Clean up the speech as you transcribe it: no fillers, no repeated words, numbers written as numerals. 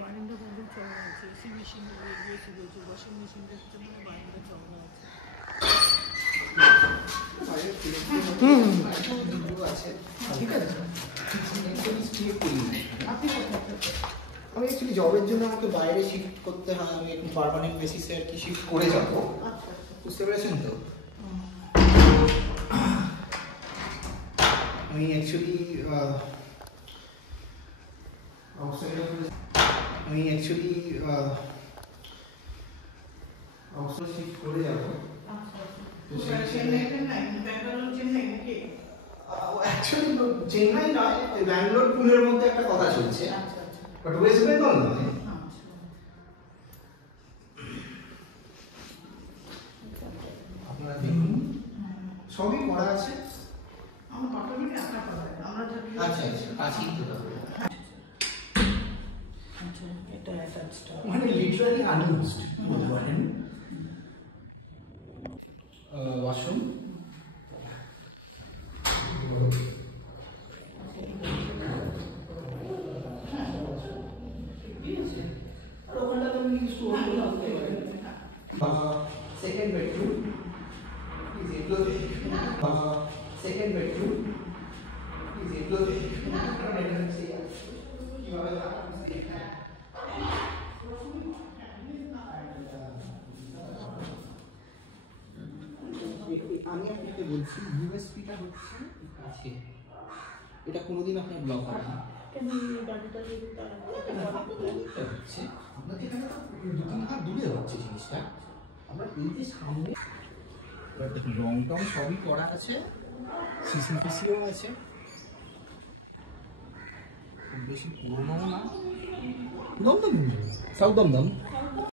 বারান্দা বন্ধ চওড়া আছে, এসি মেশিন এগিয়েছে রয়েছে, ওয়াশিং মেশিন দেখতে মানে বারান্দা চওড়া আছে। ঠিক আছে, আমি অ্যাকচুয়ালি জবের জন্য আমাকে বাইরে শিফট করতে হয়, আমি একটু পার্মানেন্ট বেসিসে আর কি শিফট করে যাবো, বুঝতে পেরেছেন তো? আমি অ্যাকচুয়ালি শিফট করে যাবো। অ্যাকচুয়ালি চেন্নাই নয়, ওই ব্যাঙ্গালোর পুনের মধ্যে একটা কথা চলছে, বাট ওয়েস্ট বেঙ্গল নয়। আপনারা দেখুন সবই করা আছে। আচ্ছা আচ্ছা, কাছেই তো মানে লিটারালি আনইউজড বলতে পারেন। Washroom, second bedroom is enclosed. Second bedroom is enclosed. আমি আপনাকে বলছি ইউএসপিটা হচ্ছে কাছে, এটা কোনোদিন আপনার ব্লক হবে না। আপনাদের এখানে তো 2-3 হাত দূরে হচ্ছে জিনিসটা, আমরা এই যে সামনে দেখুন রং টং সবই করা আছে, সিসিও আছে, বেশি পুরোনো না, দমদম সাউথ দমদম।